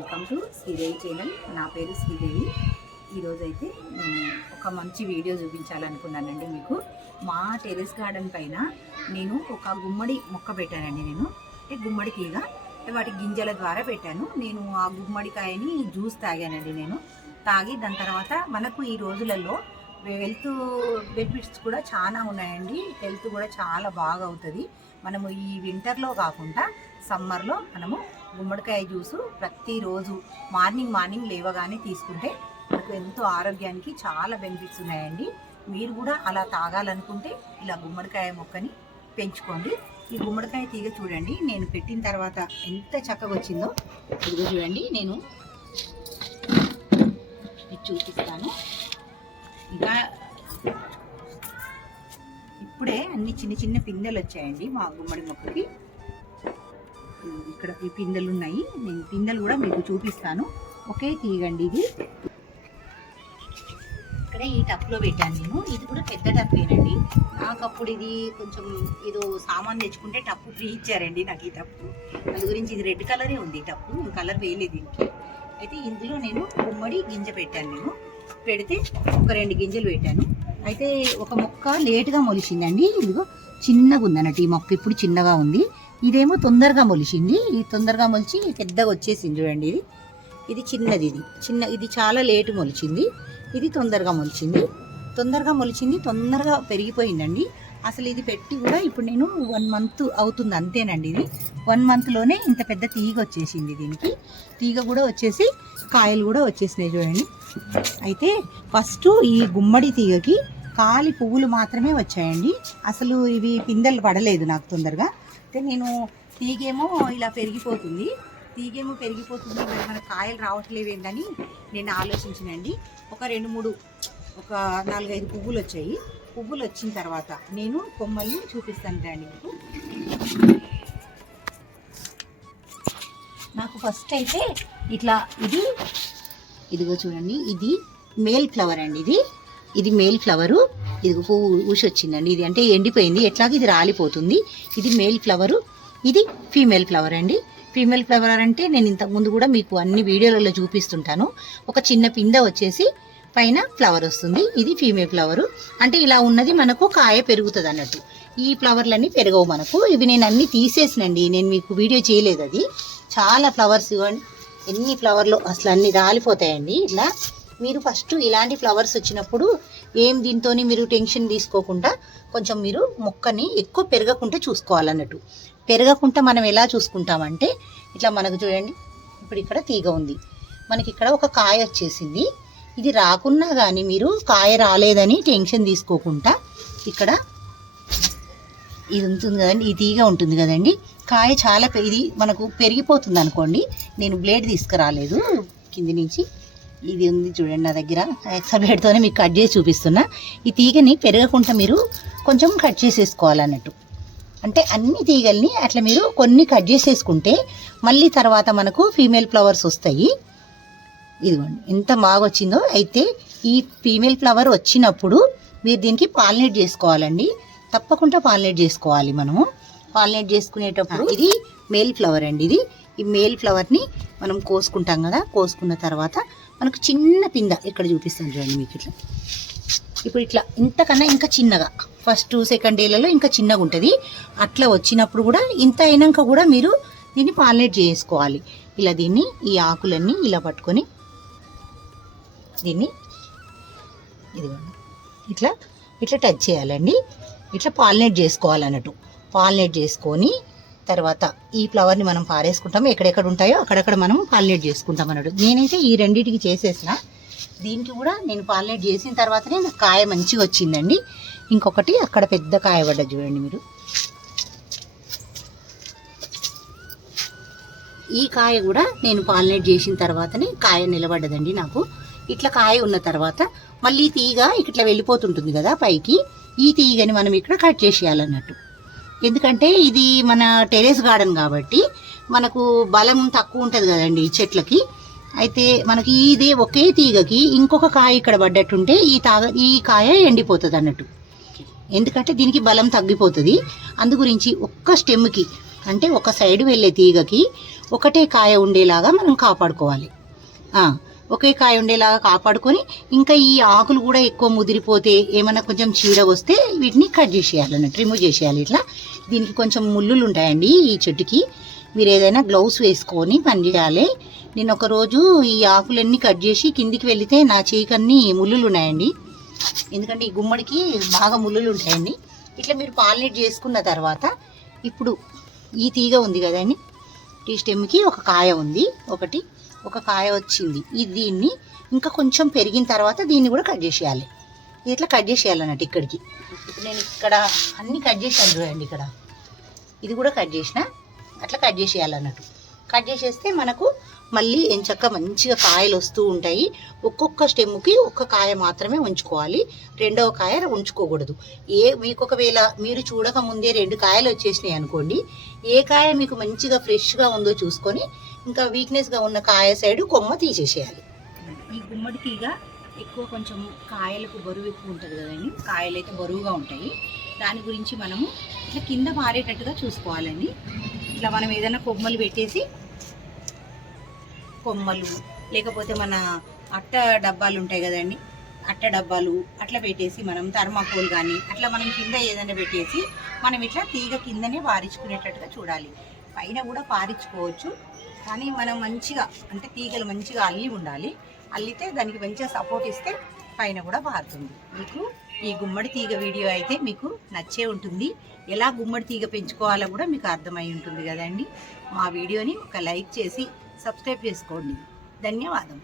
Welcome to Sridevi channel. నా పేరు శ్రీదేవి. ఈరోజైతే నేను ఒక మంచి వీడియో చూపించాలనుకున్నానండి మీకు. మా టెరెస్ గార్డెన్ పైన నేను ఒక గుమ్మడి మొక్క పెట్టానండి. నేను గుమ్మడి తీగ వాటి గింజల ద్వారా పెట్టాను. నేను ఆ గుమ్మడికాయని జ్యూస్ తాగానండి. నేను తాగి దాని తర్వాత మనకు ఈ రోజులలో హెల్త్ బెనిఫిట్స్ కూడా చాలా ఉన్నాయండి. హెల్త్ కూడా చాలా బాగా అవుతుంది. మనము ఈ వింటర్లో కాకుండా సమ్మర్లో మనము గుమ్మడికాయ జ్యూసు ప్రతిరోజు మార్నింగ్ లేవగానే తీసుకుంటే మనకు ఎంతో ఆరోగ్యానికి చాలా బెనిఫిట్స్ ఉన్నాయండి. మీరు కూడా అలా తాగాలనుకుంటే ఇలా గుమ్మడికాయ మొక్కని పెంచుకోండి. ఈ గుమ్మడికాయ తీగ చూడండి, నేను పెట్టిన తర్వాత ఎంత చక్కగా వచ్చిందో. ఇదిగో చూడండి, నేను ఇది చూపిస్తాను. ఇంకా ఇప్పుడే అన్ని చిన్న చిన్న పిందెలు వచ్చాయండి మా గుమ్మడి మొక్కకి. ఇక్కడ ఈ పిందెలు ఉన్నాయి. నేను పిందెలు కూడా మీకు చూపిస్తాను. ఒకే తీగండి ఇది. ఇక్కడ ఈ టప్లో పెట్టాను నేను. ఇది కూడా పెద్ద టప్పేనండి. నాకు అప్పుడు ఇది కొంచెం ఏదో సామాన్ తెచ్చుకుంటే టప్పు ఫ్రీ ఇచ్చారండి నాకు ఈ టప్పు. అది గురించి ఇది రెడ్ కలరే ఉంది టప్పు, నేను కలర్ వేయలేదు దీనికి. అయితే ఇందులో నేను గుమ్మడి గింజ పెట్టాను. నేను పెడితే ఒక 2 గింజలు పెట్టాను. అయితే ఒక మొక్క లేటుగా మొలిచిందండి. ఇదిగో చిన్నగా ఉందన్నట్టు ఈ మొక్క, ఇప్పుడు చిన్నగా ఉంది. ఇదేమో తొందరగా మొలిచింది. ఇది తొందరగా మొలిచి పెద్దగా వచ్చేసింది చూడండి. ఇది చిన్నది, ఇది చాలా లేటు మొలిచింది. ఇది తొందరగా మొలిచింది, తొందరగా పెరిగిపోయిందండి. అసలు ఇది పెట్టి కూడా ఇప్పుడు నేను 1 మంత్ అవుతుంది అంతేనండి. ఇది 1 మంత్లోనే ఇంత పెద్ద తీగ వచ్చేసింది. దీనికి తీగ కూడా వచ్చేసి కాయలు కూడా వచ్చేసినాయి చూడండి. అయితే ఫస్ట్ ఈ గుమ్మడి తీగకి కాలి పువ్వులు మాత్రమే వచ్చాయండి. అసలు ఇవి పిందెలు పడలేదు నాకు తొందరగా. అయితే నేను తీగేమో ఇలా పెరిగిపోతుంది, మరి మన కాయలు రావట్లేవేందని నేను ఆలోచించినండి. ఒక 4-5 పువ్వులు వచ్చాయి. పువ్వులు వచ్చిన తర్వాత నేను కొమ్మల్ని చూపిస్తాను రండి మీకు. నాకు ఫస్ట్ అయితే ఇట్లా ఇదిగో చూడండి, ఇది మేల్ ఫ్లవర్ అండి. ఇది మేల్ ఫ్లవరు. ఇది పువ్వు ఊసి వచ్చిందండి. ఇది అంటే ఎండిపోయింది, ఎట్లాగ ఇది రాలిపోతుంది. ఇది మేల్ ఫ్లవరు, ఇది ఫీమేల్ ఫ్లవర్ అండి. ఫీమేల్ ఫ్లవర్ అంటే నేను ఇంతకుముందు కూడా మీకు అన్ని వీడియోలలో చూపిస్తుంటాను. ఒక చిన్న పిందె వచ్చేసి పైన ఫ్లవర్ వస్తుంది. ఇది ఫీమేల్ ఫ్లవరు. అంటే ఇలా ఉన్నది మనకు కాయ పెరుగుతుంది అన్నట్టు. ఈ ఫ్లవర్లన్నీ పెరగవు మనకు. ఇవి నేను అన్ని తీసేసినండి, నేను మీకు వీడియో చేయలేదు. అది చాలా ఫ్లవర్స్ ఇవ్వండి, ఎన్ని ఫ్లవర్లు అసలు అన్ని రాలిపోతాయండి. ఇలా మీరు ఫస్ట్ ఇలాంటి ఫ్లవర్స్ వచ్చినప్పుడు దీంతో మీరు టెన్షన్ తీసుకోకుండా కొంచెం మీరు మొక్కని ఎక్కువ పెరగకుండా చూసుకోవాలన్నట్టు. పెరగకుండా మనం ఎలా చూసుకుంటామంటే ఇట్లా మనకు చూడండి, ఇప్పుడు ఇక్కడ తీగ ఉంది, మనకి ఇక్కడ ఒక కాయ వచ్చేసింది. ఇది రాకున్నా కానీ మీరు కాయ రాలేదని టెన్షన్ తీసుకోకుండా ఇక్కడ ఇది ఉంటుంది కదండి, ఈ తీగ ఉంటుంది కదండి, కాయ చాలా ఇది మనకు పెరిగిపోతుంది అనుకోండి. నేను బ్లేడ్ తీసుకురాలేదు కింది నుంచి, ఇది ఉంది చూడండి నా దగ్గర. ఎక్సర్ బ్లేడ్తోనే మీకు కట్ చేసి చూపిస్తున్నా. ఈ తీగని పెరగకుండా మీరు కొంచెం కట్ చేసేసుకోవాలన్నట్టు. అంటే అన్ని తీగల్ని అట్లా మీరు కొన్ని కట్ చేసేసుకుంటే మళ్ళీ తర్వాత మనకు ఫీమేల్ ఫ్లవర్స్ వస్తాయి. ఇదిగోండి ఎంత బాగా వచ్చిందో. అయితే ఈ ఫీమేల్ ఫ్లవర్ వచ్చినప్పుడు మీరు దీనికి పాలినేట్ చేసుకోవాలండి, తప్పకుండా పాలినేట్ చేసుకోవాలి. మనము పాలినేట్ చేసుకునేటప్పుడు ఇది మేల్ ఫ్లవర్ అండి. ఈ మేల్ ఫ్లవర్ని మనం కోసుకుంటాం కదా, కోసుకున్న తర్వాత మనకు చిన్న పింద ఇక్కడ చూపిస్తాను చూడండి మీకు. ఇప్పుడు ఇట్లా ఇంతకన్నా ఇంకా చిన్నగా ఫస్ట్ సెకండ్ డేలలో ఇంకా చిన్నగా ఉంటుంది. అట్లా వచ్చినప్పుడు కూడా ఇంత అయినాక కూడా మీరు దీన్ని పాలినేట్ చేసుకోవాలి. ఇలా దీన్ని ఈ ఆకులన్నీ ఇలా పట్టుకొని దీన్ని ఇదిగోండి ఇట్లా టచ్ చేయాలండి. ఇట్లా పాలినేట్ చేసుకోవాలన్నట్టు. పాలినేట్ చేసుకొని తర్వాత ఈ ఫ్లవర్ని మనం పారేసుకుంటాము. ఎక్కడెక్కడ ఉంటాయో అక్కడక్కడ మనం పాలినేట్ చేసుకుంటాం అన్నట్టు. నేనైతే ఈ రెండింటికి చేసేసిన. దీనికి కూడా నేను పాలినేట్ చేసిన తర్వాతనే నాకు కాయ మంచిగా వచ్చిందండి. ఇంకొకటి అక్కడ పెద్ద కాయ పడ్డది చూడండి మీరు. ఈ కాయ కూడా నేను పాలినేట్ చేసిన తర్వాతనే కాయ నిలబడ్డదండి నాకు. ఇట్లా కాయ ఉన్న తర్వాత మళ్ళీ తీగ ఇట్లా వెళ్ళిపోతుంటుంది కదా పైకి. ఈ తీగని మనం ఇక్కడ కట్ చేసేయాలన్నట్టు. ఎందుకంటే ఇది మన టెరెస్ గార్డెన్ కాబట్టి మనకు బలం తక్కువ ఉంటుంది కదండి చెట్లకి. అయితే మనకి ఇది ఒకే తీగకి ఇంకొక కాయ ఇక్కడ పడ్డట్టుంటే ఈ కాయ ఎండిపోతుంది అన్నట్టు. ఎందుకంటే దీనికి బలం తగ్గిపోతుంది. అందు గురించి ఒక్క స్టెమ్కి అంటే ఒక సైడ్ వెళ్ళే తీగకి ఒకటే కాయ ఉండేలాగా మనం కాపాడుకోవాలి. ఒకే కాయ ఉండేలాగా కాపాడుకొని, ఇంకా ఈ ఆకులు కూడా ఎక్కువ ముదిరిపోతే ఏమైనా కొంచెం చీడ వస్తే వీటిని కట్ చేసేయాలి అన్నట్టు, రిమూవ్ చేసేయాలి. ఇట్లా దీనికి కొంచెం ముళ్ళులు ఉంటాయండి ఈ చెట్టుకి. మీరు ఏదైనా గ్లౌస్ వేసుకొని పని చేయాలి. నేను ఒకరోజు ఈ ఆకులన్నీ కట్ చేసి కిందికి వెళితే నా చేయికన్నీ ముళ్ళులు ఉన్నాయండి. ఎందుకంటే ఈ గుమ్మడికి బాగా ముళ్ళులు ఉంటాయండి. ఇట్లా మీరు పాలినేట్ చేసుకున్న తర్వాత ఇప్పుడు ఈ తీగ ఉంది కదండి, ఈ స్టెమ్కి ఒక కాయ ఉంది, ఒక కాయ వచ్చింది. దీన్ని ఇంకా కొంచెం పెరిగిన తర్వాత దీన్ని కూడా కట్ చేసేయాలి. ఇట్లా కట్ చేసేయాలి అన్నట్టు ఇక్కడికి. ఇప్పుడు నేను ఇక్కడ అన్నీ కట్ చేశాను చూడండి, ఇక్కడ ఇది కూడా కట్ చేసిన. అట్లా కట్ చేసేయాలన్నట్టు. కట్ చేసేస్తే మనకు మళ్ళీ ఎంచక్క మంచిగా కాయలు వస్తూ ఉంటాయి. ఒక్కొక్క స్టెమ్కి ఒక్క కాయ మాత్రమే ఉంచుకోవాలి, రెండవ కాయ ఉంచుకోకూడదు. మీకు ఒకవేళ మీరు చూడక ముందే 2 కాయలు వచ్చేసినాయి అనుకోండి, ఏ కాయ మీకు మంచిగా ఫ్రెష్గా ఉందో చూసుకొని ఇంకా వీక్నెస్గా ఉన్న కాయ సైడ్ కొమ్మ తీసేసేయాలి. ఈ గుమ్మడి తీగ ఎక్కువ కొంచెం కాయలకు బరువు ఎక్కువ ఉంటుంది కదండి, కాయలు అయితే బరువుగా ఉంటాయి. దాని గురించి మనము ఇట్లా కింద మారేటట్టుగా చూసుకోవాలండి. ఇట్లా మనం ఏదైనా కొమ్మలు పెట్టేసి, కొమ్మలు లేకపోతే మన అట్ట డబ్బాలు ఉంటాయి కదండి, అట్ట డబ్బాలు అట్లా పెట్టేసి మనం థర్మాకోల్ కానీ అట్లా మనం కింద ఏదైనా పెట్టేసి మనం ఇట్లా తీగ కిందనే పారించుకునేటట్టుగా చూడాలి. పైన కూడా పారించుకోవచ్చు, కానీ మనం మంచిగా అంటే తీగలు మంచిగా అల్లి ఉండాలి. అల్లితే దానికి మంచిగా సపోర్ట్ ఇస్తే పైన కూడా పారుతుంది. మీకు ఈ గుమ్మడి తీగ వీడియో అయితే మీకు నచ్చే ఉంటుంది. ఎలా గుమ్మడి తీగ పెంచుకోవాలో కూడా మీకు అర్థమై ఉంటుంది కదండి. మా వీడియోని ఒక లైక్ చేసి సబ్స్క్రైబ్ చేసుకోండి. ధన్యవాదం.